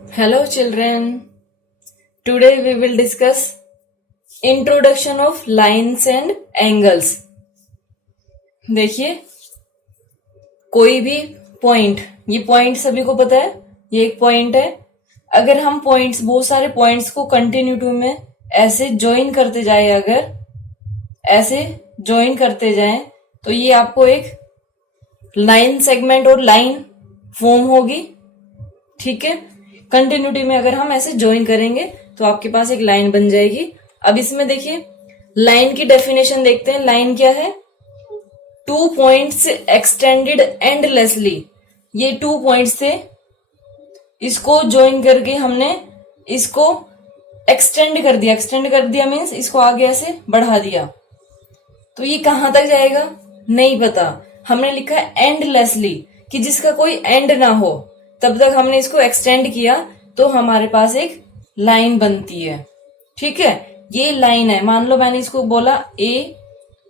Hello children. Today we will discuss introduction of lines and angles. देखिए कोई भी point, ये पॉइंट सभी को पता है, ये एक पॉइंट है। अगर हम पॉइंट्स, बहुत सारे पॉइंट्स को कंटिन्यूटी में ऐसे ज्वाइन करते जाए, अगर ऐसे ज्वाइन करते जाएं तो ये आपको एक लाइन सेगमेंट और लाइन फॉर्म होगी। ठीक है, कंटिन्यूटी में अगर हम ऐसे ज्वाइन करेंगे तो आपके पास एक लाइन बन जाएगी। अब इसमें देखिए लाइन की डेफिनेशन देखते हैं। लाइन क्या है? 2 पॉइंट्स एक्सटेंडेड एंडलेसली। ये 2 पॉइंट्स थे, इसको ज्वाइन करके हमने इसको एक्सटेंड कर दिया। एक्सटेंड कर दिया मीन्स इसको आगे ऐसे बढ़ा दिया। तो ये कहां तक जाएगा नहीं पता, हमने लिखा है एंडलेसली, कि जिसका कोई एंड ना हो तब तक हमने इसको एक्सटेंड किया तो हमारे पास एक लाइन बनती है। ठीक है, ये लाइन है। मान लो मैंने इसको बोला ए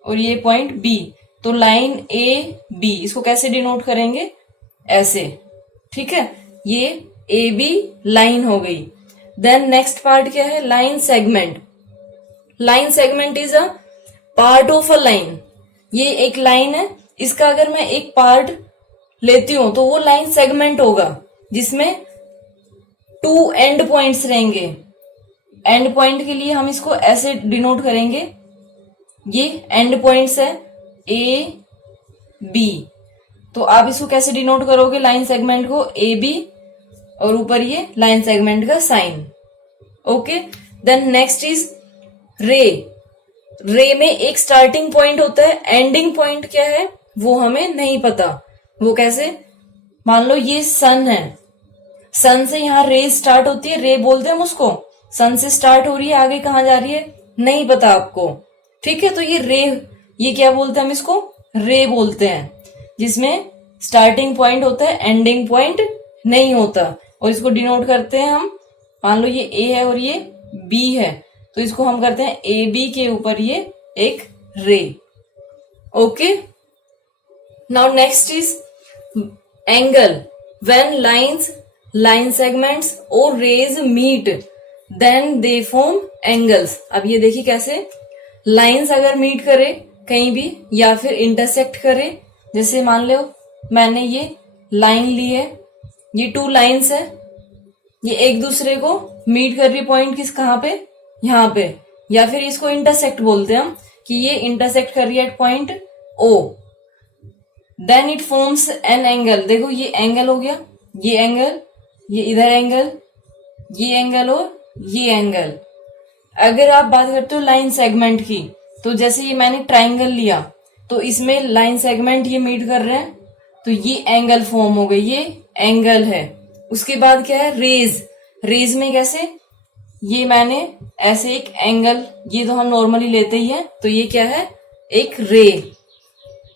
और ये पॉइंट बी, तो लाइन ए बी, इसको कैसे डिनोट करेंगे? ऐसे। ठीक है, ये ए बी लाइन हो गई। देन नेक्स्ट पार्ट क्या है? Line segment. Line segment is a part of a line. ये एक लाइन है, इसका अगर मैं एक पार्ट लेती हूं तो वो लाइन सेगमेंट होगा, जिसमें 2 एंड पॉइंट्स रहेंगे। एंड पॉइंट के लिए हम इसको ऐसे डिनोट करेंगे, ये एंड पॉइंट्स है ए बी। तो आप इसको कैसे डिनोट करोगे लाइन सेगमेंट को? ए बी और ऊपर ये लाइन सेगमेंट का sign. Okay, then next is ray. Ray में एक स्टार्टिंग पॉइंट होता है, एंडिंग पॉइंट क्या है वो हमें नहीं पता। वो कैसे? मान लो ये सन है, सन से यहाँ रे स्टार्ट होती है, रे बोलते हैं हम उसको। सन से स्टार्ट हो रही है, आगे कहाँ जा रही है नहीं पता आपको। ठीक है, तो ये रे, ये क्या बोलते हैं हम इसको? रे बोलते हैं, जिसमें स्टार्टिंग पॉइंट होता है, एंडिंग पॉइंट नहीं होता। और इसको डिनोट करते हैं हम, मान लो ये ए है और ये बी है, तो इसको हम करते हैं ए बी के ऊपर ये एक ray. Okay, now next is angle. When lines, line segments और rays meet then they form angles. अब ये देखिए कैसे लाइंस अगर मीट करे कहीं भी या फिर इंटरसेक्ट करे, जैसे मान लो मैंने ये लाइन ली है, ये 2 लाइंस है, ये एक दूसरे को मीट कर रही, पॉइंट किस कहाँ पे? यहाँ पे। या फिर इसको इंटरसेक्ट बोलते हैं हम, कि ये इंटरसेक्ट कर रही है at point O, then it forms an angle. देखो ये एंगल हो गया, ये एंगल, ये इधर एंगल, ये एंगल और ये एंगल। अगर आप बात करते हो लाइन सेगमेंट की, तो जैसे ये मैंने ट्राइंगल लिया, तो इसमें लाइन सेगमेंट ये मीट कर रहे हैं, तो ये एंगल फॉर्म हो गई, ये एंगल है। उसके बाद क्या है? रेज। रेज में कैसे? ये मैंने ऐसे एक एंगल, ये तो हम नॉर्मली लेते ही हैं, तो ये क्या है? एक रे।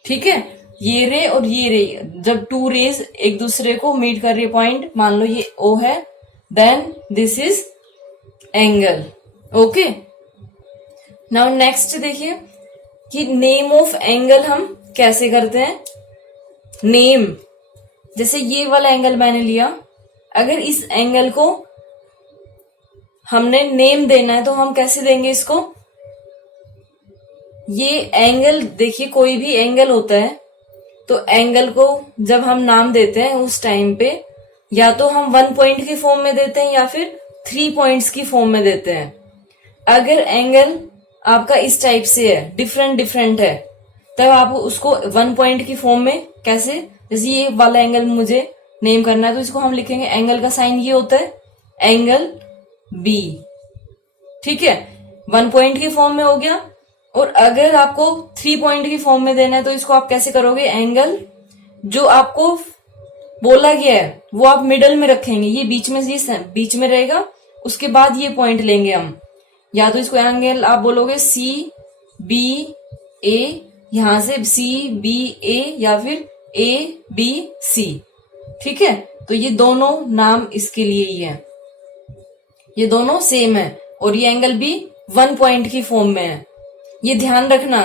ठीक है, ये रे और ये रे, जब 2 रेज एक दूसरे को मीट कर रही पॉइंट, मान लो ये ओ है, then this is angle. Okay, now next देखिए कि नेम ऑफ एंगल हम कैसे करते हैं। नेम, जैसे ये वाला एंगल मैंने लिया, अगर इस एंगल को हमने नेम देना है तो हम कैसे देंगे इसको? ये एंगल, देखिए कोई भी एंगल होता है तो एंगल को जब हम नाम देते हैं उस टाइम पे या तो हम 1 पॉइंट की फॉर्म में देते हैं या फिर 3 पॉइंट्स की फॉर्म में देते हैं। अगर एंगल आपका इस टाइप से है, डिफरेंट डिफरेंट है, तब आप उसको 1 पॉइंट की फॉर्म में कैसे? जैसे ये वाला एंगल मुझे नेम करना है तो इसको हम लिखेंगे, एंगल का साइन ये होता है एंगल बी। ठीक है, 1 पॉइंट की फॉर्म में हो गया। और अगर आपको 3 पॉइंट की फॉर्म में देना है तो इसको आप कैसे करोगे? एंगल जो आपको बोला गया है वो आप मिडल में रखेंगे, ये बीच में, ये बीच में रहेगा, उसके बाद ये पॉइंट लेंगे हम। या तो इसको एंगल आप बोलोगे सी बी ए, यहां से सी बी ए या फिर ए बी सी। ठीक है, तो ये दोनों नाम इसके लिए ही है, ये दोनों सेम है और ये एंगल भी 1 पॉइंट की फॉर्म में है। ये ध्यान रखना,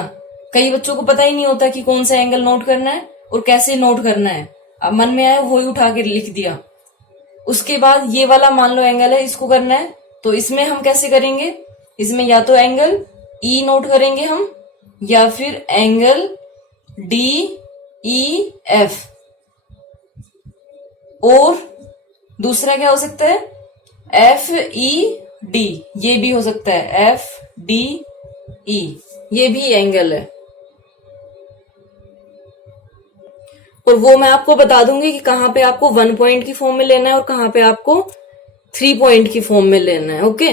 कई बच्चों को पता ही नहीं होता कि कौन सा एंगल नोट करना है और कैसे नोट करना है। अब मन में आया वही उठा के लिख दिया, उसके बाद ये वाला मान लो एंगल है, इसको करना है, तो इसमें हम कैसे करेंगे, इसमें या तो एंगल ई नोट करेंगे हम, या फिर एंगल डी ई एफ, और दूसरा क्या हो सकता है, एफ ई डी, ये भी हो सकता है, एफ डी ई, ये भी एंगल है। और वो मैं आपको बता दूंगी कि कहां पे आपको 1 पॉइंट की फॉर्म में लेना है और कहां पे आपको 3 पॉइंट की फॉर्म में लेना है। ओके,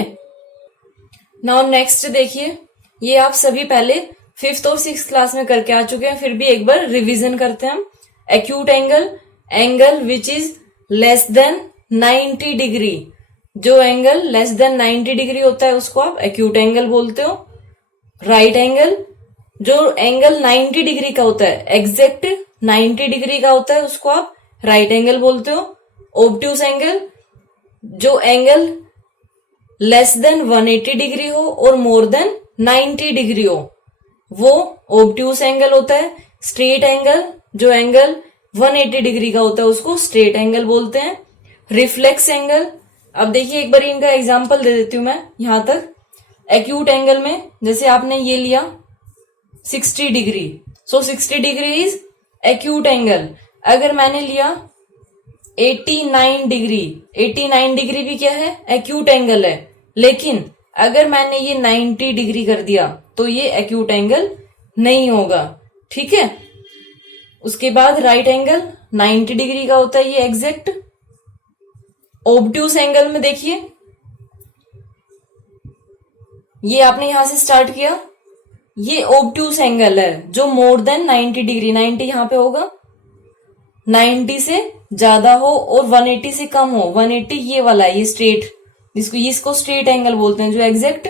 नाउ नेक्स्ट देखिए, ये आप सभी पहले 5th और 6th क्लास में करके आ चुके हैं, फिर भी एक बार रिवीजन करते हैं हम। Acute angle, angle which is less than 90 degree, जो एंगल लेस देन 90 डिग्री होता है उसको आप एक्यूट एंगल बोलते हो। राइट एंगल, जो एंगल 90 डिग्री का होता है, एग्जैक्ट 90 डिग्री का होता है, उसको आप राइट एंगल बोलते हो। ऑब्ट्यूस एंगल, जो एंगल लेस देन 180 डिग्री हो और मोर देन 90 डिग्री हो, वो ऑब्ट्यूस एंगल होता है। स्ट्रेट एंगल, जो एंगल 180 डिग्री का होता है उसको स्ट्रेट एंगल बोलते हैं। रिफ्लेक्स एंगल, अब देखिए एक बार इनका एग्जांपल दे देती हूं मैं यहां तक। एक्यूट एंगल में जैसे आपने ये लिया 60 degree, so 60 degree is acute angle. अगर मैंने लिया 89 डिग्री, 89 डिग्री भी क्या है, एक्यूट एंगल है। लेकिन अगर मैंने ये 90 डिग्री कर दिया तो ये एक्यूट एंगल नहीं होगा, ठीक है। उसके बाद राइट एंगल 90 डिग्री का होता है, ये एग्जैक्ट। ऑब्ट्यूस एंगल में देखिए, ये आपने यहां से स्टार्ट किया, ये ऑब्ट्यूस एंगल है जो मोर देन 90 डिग्री, 90 यहां पे होगा, 90 से ज्यादा हो और 180 से कम हो। 180 ये वाला है, ये स्ट्रेट, इसको स्ट्रेट एंगल बोलते हैं, जो एग्जैक्ट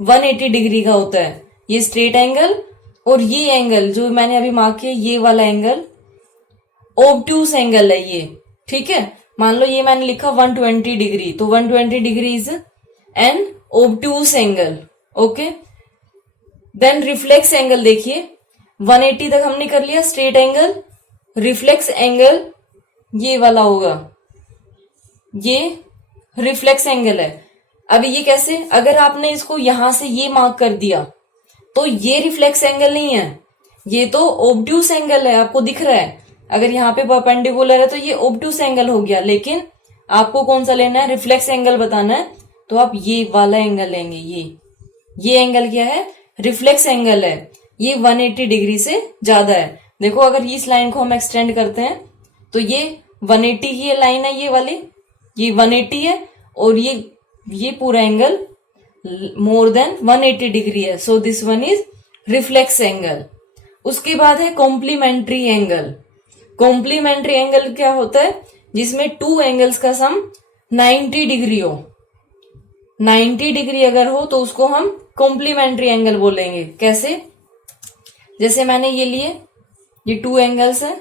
180 डिग्री का होता है, ये स्ट्रेट एंगल। और ये एंगल जो मैंने अभी मार्क किया, ये वाला एंगल ऑब्ट्यूस एंगल है ये, ठीक है। मान लो ये मैंने लिखा 120 डिग्री, तो 120 degree is an obtuse angle. Okay, then reflex angle देखिए, 180 तक हमने कर लिया स्ट्रेट एंगल। रिफ्लेक्स एंगल ये वाला होगा, ये रिफ्लेक्स एंगल है। अभी ये कैसे, अगर आपने इसको यहां से ये मार्क कर दिया तो ये रिफ्लेक्स एंगल नहीं है, ये तो ऑब्ट्यूस एंगल है, आपको दिख रहा है। अगर यहाँ पे परपेंडिकुलर है तो ये ऑब्ट्यूस एंगल हो गया, लेकिन आपको कौन सा लेना है, रिफ्लेक्स एंगल बताना है, तो आप ये वाला एंगल लेंगे। ये एंगल क्या है, रिफ्लेक्स एंगल है, ये 180 डिग्री से ज्यादा है। देखो अगर इस लाइन को हम एक्सटेंड करते हैं तो ये 180 की लाइन है, ये वाली, ये 180 है, और ये पूरा एंगल मोर देन 180 डिग्री है, so this one is reflex angle. उसके बाद है कॉम्प्लीमेंट्री एंगल। कॉम्प्लीमेंट्री एंगल क्या होता है, जिसमें 2 एंगल्स का सम 90 डिग्री हो। 90 डिग्री अगर हो तो उसको हम कॉम्प्लीमेंट्री एंगल बोलेंगे। कैसे, जैसे मैंने ये लिए, ये 2 एंगल्स है,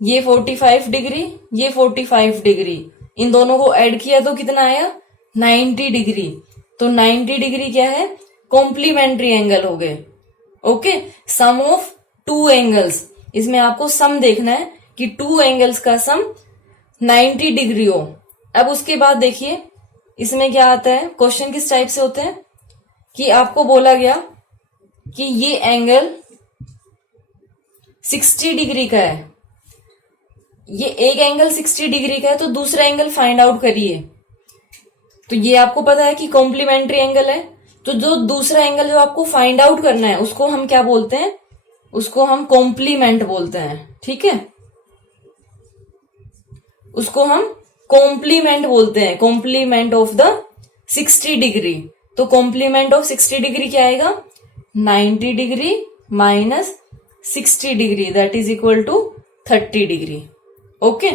ये 45 डिग्री, ये 45 डिग्री, इन दोनों को ऐड किया तो कितना आया, 90 डिग्री। तो 90 डिग्री क्या है, कॉम्प्लीमेंट्री एंगल हो गए। ओके, सम ऑफ 2 एंगल्स, इसमें आपको सम देखना है कि 2 एंगल्स का सम 90 डिग्री हो। अब उसके बाद देखिए इसमें क्या आता है, क्वेश्चन किस टाइप से होते हैं कि आपको बोला गया कि ये एंगल 60 डिग्री का है, ये एक एंगल 60 डिग्री का है, तो दूसरा एंगल फाइंड आउट करिए। तो ये आपको पता है कि कॉम्प्लीमेंट्री एंगल है, तो जो दूसरा एंगल जो आपको फाइंड आउट करना है उसको हम क्या बोलते हैं, उसको हम कॉम्प्लीमेंट बोलते हैं, ठीक है। उसको हम कॉम्प्लीमेंट बोलते हैं, कॉम्प्लीमेंट ऑफ द 60 डिग्री। तो कॉम्प्लीमेंट ऑफ 60 डिग्री क्या आएगा, 90 degree minus 60 degree, that is equal to 30 degree. Okay,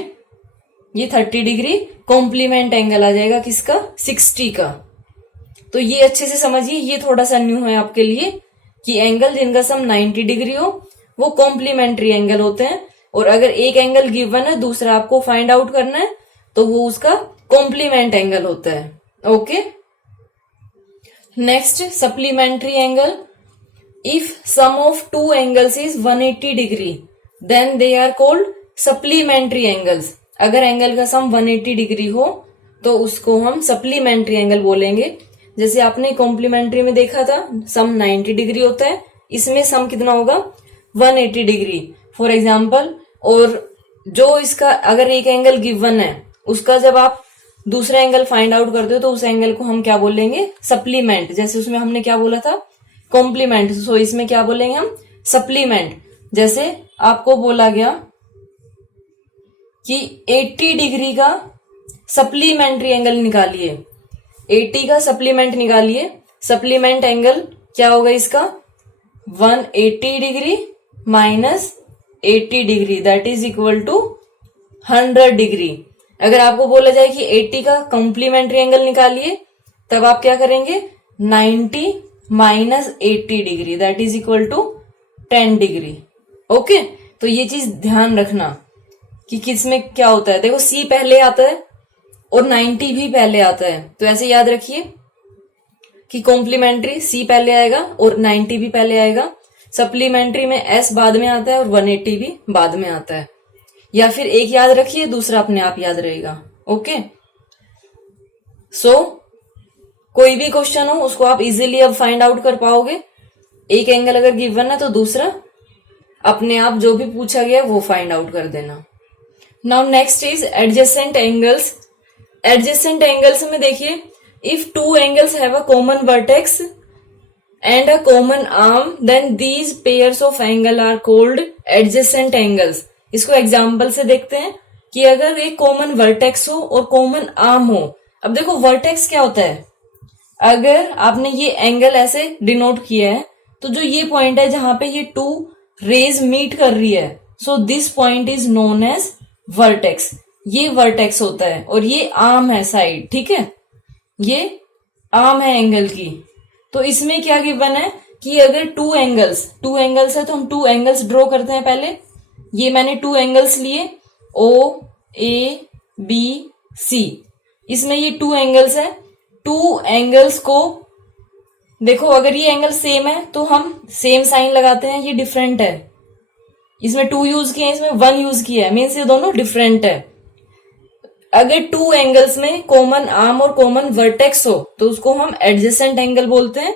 ये 30 डिग्री कॉम्प्लीमेंट एंगल आ जाएगा, किसका, 60 का। तो ये अच्छे से समझिए, ये थोड़ा सा न्यू है आपके लिए कि एंगल जिनका सम 90 डिग्री हो वो कॉम्प्लीमेंट्री एंगल होते हैं, और अगर एक एंगल गिवन है, दूसरा आपको फाइंड आउट करना है, तो वो उसका कॉम्प्लीमेंट एंगल होता है। Okay, next supplementary angle. If sum of 2 angles is 180 degree then they are called supplementary angles. अगर एंगल का सम 180 डिग्री हो तो उसको हम सप्लीमेंट्री एंगल बोलेंगे। जैसे आपने कॉम्प्लीमेंट्री में देखा था सम 90 डिग्री होता है, इसमें सम कितना होगा 180 डिग्री फॉर एग्जाम्पल। और जो इसका अगर एक एंगल गिवन है उसका जब आप दूसरा एंगल फाइंड आउट करते हो तो उस एंगल को हम क्या बोलेंगे सप्लीमेंट। जैसे उसमें हमने क्या बोला था कॉम्प्लीमेंट, सो इसमें क्या बोलेंगे हम सप्लीमेंट। जैसे आपको बोला गया कि 80 डिग्री का सप्लीमेंट्री एंगल निकालिए, 80 का सप्लीमेंट निकालिए। सप्लीमेंट एंगल क्या होगा इसका 180 degree minus 80 degree that is equal to 100 degree. अगर आपको बोला जाए कि 80 का कॉम्प्लीमेंट्री एंगल निकालिए तब आप क्या करेंगे 90 minus 80 degree that is equal to 10 degree. Okay, तो ये चीज ध्यान रखना कि किस में क्या होता है। देखो सी पहले आता है और 90 भी पहले आता है, तो ऐसे याद रखिए कि कॉम्प्लीमेंट्री सी पहले आएगा और 90 भी पहले आएगा। सप्लीमेंट्री में एस बाद में आता है और 180 भी बाद में आता है। या फिर एक याद रखिए दूसरा अपने आप याद रहेगा। ओके, सो कोई भी क्वेश्चन हो उसको आप इजीली अब फाइंड आउट कर पाओगे। एक एंगल अगर गिवन है तो दूसरा अपने आप जो भी पूछा गया वो फाइंड आउट कर देना। Now next is adjacent angles. Adjacent angles में देखिए if two angles have a common vertex and a common arm then these pairs of angle are called adjacent angles। इसको एग्जाम्पल से देखते हैं कि अगर एक कॉमन वर्टेक्स हो और कॉमन आर्म हो। अब देखो वर्टेक्स क्या होता है, अगर आपने ये एंगल ऐसे डिनोट किया है तो जो ये पॉइंट है जहां पे ये टू रेज मीट कर रही है so this point is known as vertex. ये वर्टेक्स होता है और ये आर्म है साइड, ठीक है, ये आर्म है एंगल की। तो इसमें क्या गिवन है कि अगर टू एंगल्स है तो हम टू एंगल्स ड्रॉ करते हैं। पहले ये मैंने टू एंगल्स लिए ओ ए बी सी, इसमें ये टू एंगल्स है। टू एंगल्स को देखो अगर ये एंगल सेम है तो हम सेम साइन लगाते हैं, ये डिफरेंट है। इसमें टू यूज किए, इसमें वन यूज किया है, मीन्स ये दोनों डिफरेंट है। अगर टू एंगल्स में कॉमन आर्म और कॉमन वर्टेक्स हो तो उसको हम एडजेसेंट एंगल बोलते हैं।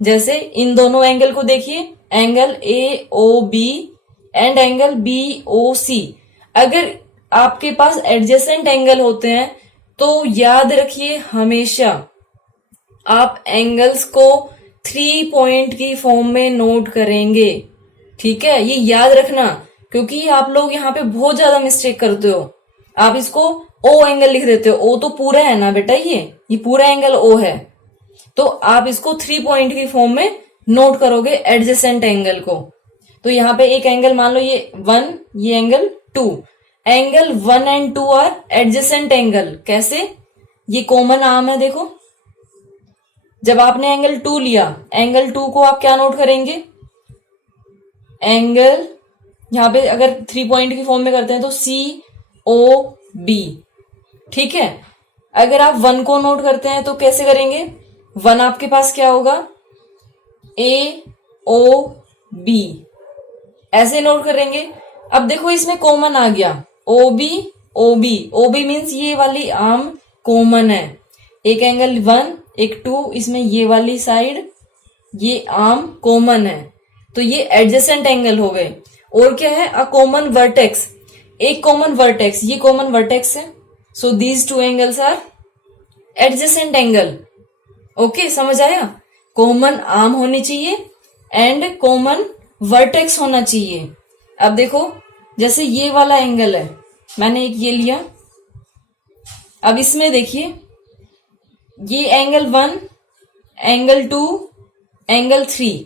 जैसे इन दोनों एंगल को देखिए, angle A O B and angle B O C. अगर आपके पास एडजेसेंट एंगल होते हैं तो याद रखिए हमेशा आप एंगल्स को 3 पॉइंट की फॉर्म में नोट करेंगे, ठीक है, ये याद रखना क्योंकि आप लोग यहाँ पे बहुत ज्यादा मिस्टेक करते हो। आप इसको ओ एंगल लिख देते हो, ओ तो पूरा है ना बेटा, ये पूरा एंगल ओ है, तो आप इसको 3 पॉइंट की फॉर्म में नोट करोगे एडजेसेंट एंगल को। तो यहाँ पे एक एंगल मान लो ये 1, ये angle 2, angle 1 and 2 are adjacent angle. कैसे, ये कॉमन आर्म है, देखो जब आपने एंगल 2 लिया, एंगल 2 को आप क्या नोट करेंगे, एंगल यहाँ पे अगर 3 पॉइंट की फॉर्म में करते हैं तो सी ओ बी, ठीक है। अगर आप 1 को नोट करते हैं तो कैसे करेंगे, 1 आपके पास क्या होगा ए ओ बी, ऐसे नोट करेंगे। अब देखो इसमें कॉमन आ गया O B O B, O B means ये वाली आर्म कॉमन है, एक एंगल 1 एक 2, इसमें ये वाली साइड ये आर्म कॉमन है, तो ये एडजेसेंट एंगल हो गए। और क्या है, अ कॉमन वर्टेक्स, एक कॉमन वर्टेक्स, ये कॉमन वर्टेक्स है, so these two angles are adjacent angle. Okay, समझ आया, कॉमन आर्म होनी चाहिए एंड कॉमन वर्टेक्स होना चाहिए। अब देखो जैसे ये वाला एंगल है, मैंने एक ये लिया, अब इसमें देखिए ये एंगल 1 एंगल 2 एंगल 3,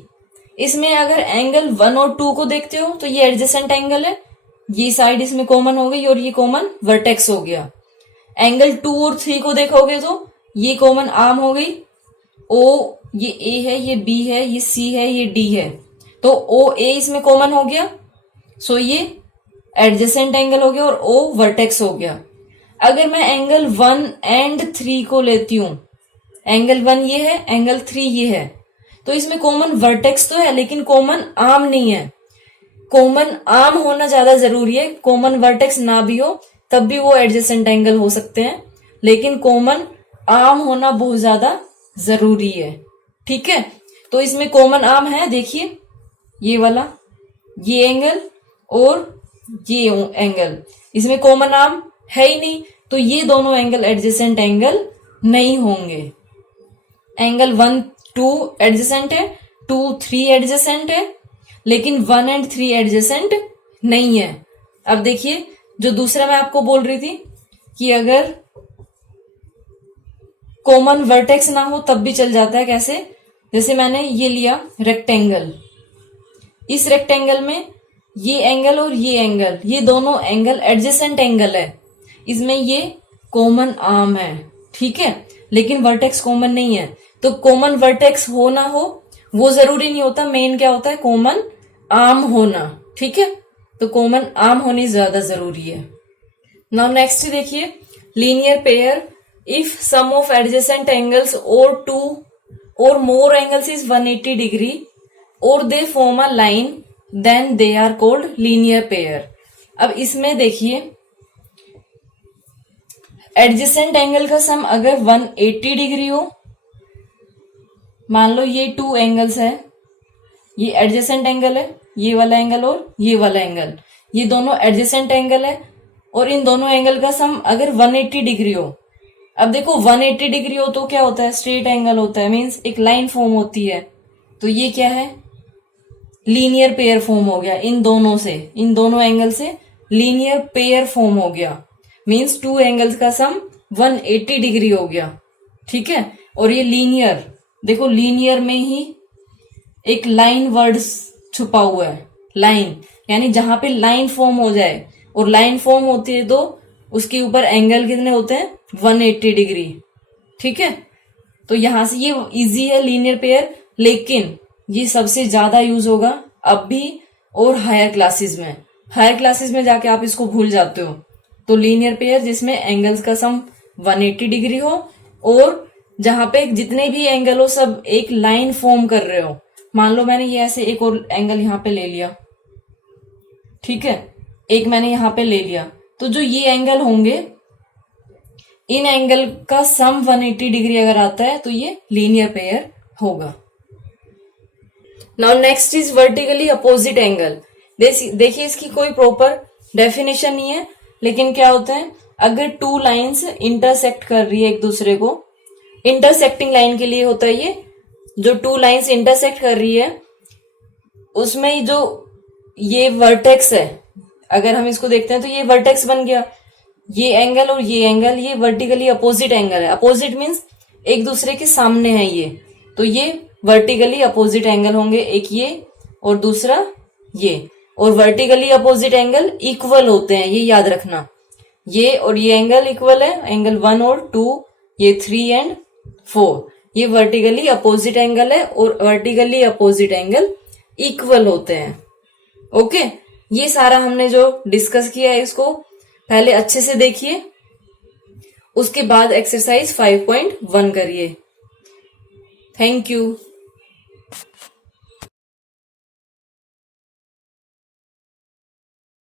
इसमें अगर एंगल 1 और 2 को देखते हो तो ये एडजेसेंट एंगल है, ये साइड इसमें कॉमन हो गई और ये कॉमन वर्टेक्स हो गया। एंगल 2 और 3 को देखोगे तो ये कॉमन आर्म हो गई, ओ ये ए है, ये बी है, ये सी है, ये डी है, तो ओ ए इसमें कॉमन हो गया, सो ये एडजेसेंट एंगल हो गया और ओ वर्टेक्स हो गया। अगर मैं एंगल 1 एंड 3 को लेती हूं, एंगल 1 ये है, एंगल 3 ये है, तो इसमें कॉमन वर्टेक्स तो है लेकिन कॉमन आर्म नहीं है। कॉमन आर्म होना ज्यादा जरूरी है, कॉमन वर्टेक्स ना भी हो तब भी वो एडजेसेंट एंगल हो सकते हैं, लेकिन कॉमन आर्म होना बहुत ज्यादा जरूरी है। ठीक है, तो इसमें कॉमन आर्म है, देखिए ये वाला, ये एंगल और ये एंगल, इसमें कॉमन आर्म है ही नहीं, तो ये दोनों एंगल एडजेसेंट एंगल नहीं होंगे। एंगल 1 2 एडजेसेंट है, 2 3 एडजेसेंट है, लेकिन 1 एंड 3 एडजेसेंट नहीं है। अब देखिए जो दूसरा मैं आपको बोल रही थी कि अगर कॉमन वर्टेक्स ना हो तब भी चल जाता है। कैसे? जैसे मैंने ये लिया रेक्टेंगल, इस रेक्टेंगल में ये एंगल और ये एंगल, ये दोनों एंगल एडजेसेंट एंगल है, इसमें ये कॉमन आर्म है। ठीक है, लेकिन वर्टेक्स कॉमन नहीं है। तो कॉमन वर्टेक्स हो ना हो वो जरूरी नहीं होता, मेन क्या होता है, कॉमन आर्म होना। ठीक है, तो कॉमन आर्म होनी ज्यादा जरूरी है। नाउ नेक्स्ट देखिए, linear pair if sum of adjacent angles और 2 or more angles is 180 degree or they form a line, then they are called linear pair। अब इसमें देखिए एडजेसेंट एंगल का सम अगर 180 डिग्री हो, मान लो ये 2 एंगल्स है, ये एडजेसेंट एंगल है, ये वाला एंगल और ये वाला एंगल, ये दोनों एडजेसेंट एंगल है, और इन दोनों एंगल का सम अगर 180 डिग्री हो। अब देखो 180 डिग्री हो तो क्या होता है, स्ट्रेट एंगल होता है, मीन्स एक लाइन फॉर्म होती है, तो ये क्या है, लीनियर पेयर फॉर्म हो गया। इन दोनों से, इन दोनों एंगल से लीनियर पेयर फॉर्म हो गया, मीन्स 2 एंगल्स का सम 180 डिग्री हो गया। ठीक है, और ये लीनियर, देखो लीनियर में ही एक लाइन वर्ड छुपा हुआ है, लाइन, यानी जहां पे लाइन फॉर्म हो जाए, और लाइन फॉर्म होती है तो उसके ऊपर एंगल कितने होते हैं, 180 डिग्री। ठीक है, तो यहां से ये इजी है लीनियर पेयर, लेकिन ये सबसे ज्यादा यूज होगा अब भी और हायर क्लासेस में। हायर क्लासेस में जाके आप इसको भूल जाते हो। तो लीनियर पेयर जिसमें एंगल्स का सम 180 डिग्री हो, और जहां पे जितने भी एंगल हो सब एक लाइन फॉर्म कर रहे हो। मान लो मैंने ये ऐसे एक और एंगल यहां पे ले लिया, ठीक है, एक मैंने यहां पे ले लिया, तो जो ये एंगल होंगे, इन एंगल का सम 180 डिग्री अगर आता है तो ये लीनियर पेयर होगा। Now next is vertically opposite angle. देखिए इसकी कोई प्रॉपर डेफिनेशन नहीं है, लेकिन क्या होता है, अगर 2 लाइंस इंटरसेक्ट कर रही है एक दूसरे को, इंटरसेक्टिंग लाइन के लिए होता है ये, जो 2 लाइंस इंटरसेक्ट कर रही है उसमें जो ये वर्टेक्स है, अगर हम इसको देखते हैं तो ये वर्टेक्स बन गया, ये एंगल और ये एंगल, ये वर्टिकली अपोजिट एंगल है। अपोजिट मीन्स एक दूसरे के सामने है ये, तो ये वर्टिकली अपोजिट एंगल होंगे, एक ये और दूसरा ये। और वर्टिकली अपोजिट एंगल इक्वल होते हैं, ये याद रखना, ये और ये एंगल इक्वल है, एंगल 1 और 2, ये 3 एंड 4, ये वर्टिकली अपोजिट एंगल है, और वर्टिकली अपोजिट एंगल इक्वल होते हैं। ओके, ये सारा हमने जो डिस्कस किया है इसको पहले अच्छे से देखिए, उसके बाद एक्सरसाइज 5.1 करिए। Thank you.